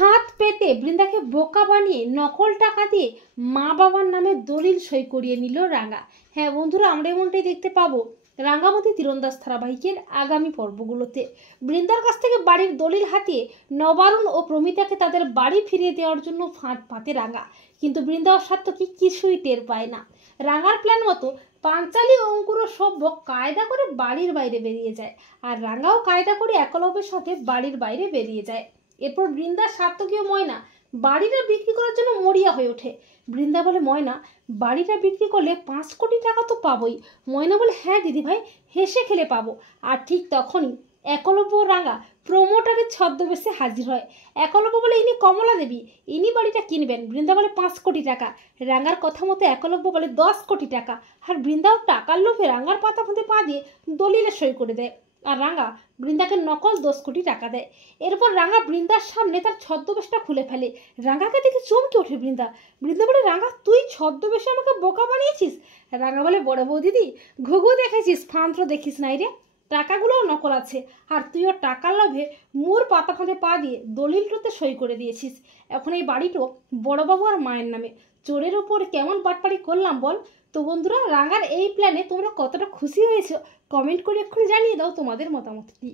ফাঁদ পেতে বৃন্দাকে বোকা বানিয়ে নকল টাকা দিয়ে মা বাবার নামে দলিল সই করিয়ে নিল রাঙা। হ্যাঁ বন্ধুরা, আমরা এমনটাই দেখতে পাবো রাঙ্গামাটি তীরন্দাজ ধারাবাহিকের আগামী পর্বগুলোতে। বৃন্দার কাছ থেকে বাড়ির দলিল হাতিয়ে নবারুণ ও প্রমিতাকে তাদের বাড়ি ফিরিয়ে দেওয়ার জন্য ফাঁদ পাতে রাঙা, কিন্তু বৃন্দা অসাধ্য কি কিছুই টের পায় না। রাঙার প্ল্যান মতো পাঞ্চালী অঙ্কুর ও সভ্য কায়দা করে বাড়ির বাইরে বেরিয়ে যায়, আর রাঙাও কায়দা করে একলব্যের সাথে বাড়ির বাইরে বেরিয়ে যায়। এরপর বৃন্দার সার্থকীয় ময়না বাড়িটা বিক্রি করার জন্য মরিয়া হয়ে ওঠে। বৃন্দা বলে, ময়না, বাড়িটা বিক্রি করলে 5 কোটি টাকা তো পাবোই। ময়না বলে, হ্যাঁ দিদি ভাই, হেসে খেলে পাবো। আর ঠিক তখনই একলব্য ও রাঙা প্রমোটারের ছদ্মবেশে হাজির হয়। একলব্য বলে, ইনি কমলা দেবী, ইনি বাড়িটা কিনবেন। বৃন্দা বলে 5 কোটি টাকা। রাঙার কথা মতো একলব্য বলে 10 কোটি টাকা। আর বৃন্দাও টাকার লোভে রাঙার পাতা ফাঁদে পা দিয়ে দলিলে সই করে দেয়, আর রাঙা বৃন্দাকে নকল 10 কোটি টাকা দেয়। এরপর রাঙা বৃন্দার সামনে তার ছদ্মবেশটা খুলে ফেলে। রাঙাকে দেখে চমকে ওঠে বৃন্দা। বৃন্দা বলে, রাঙা, তুই ছদ্মবেশে আমাকে বোকা বানিয়েছিস? রাঙা বলে, বড় বৌদিদি, ঘুঘু দেখেছিস, ফান্ত্র দেখিস নাই রে। টাকাগুলোও নকল আছে, আর তুইও টাকার লোভে মোর পাতা ফাঁদে পা দিয়ে দলিলটাতে সই করে দিয়েছিস। এখন এই বাড়িটাও বড়বাবু আর মায়ের নামে। চোরের ওপর কেমন বাটপাড়ি করলাম বল। তো বন্ধুরা, রাঙার এই প্ল্যানে তোমরা কতটা খুশি হয়েছো কমেন্ট করে এক্ষুনি জানিয়ে দাও তোমাদের মতামতটি।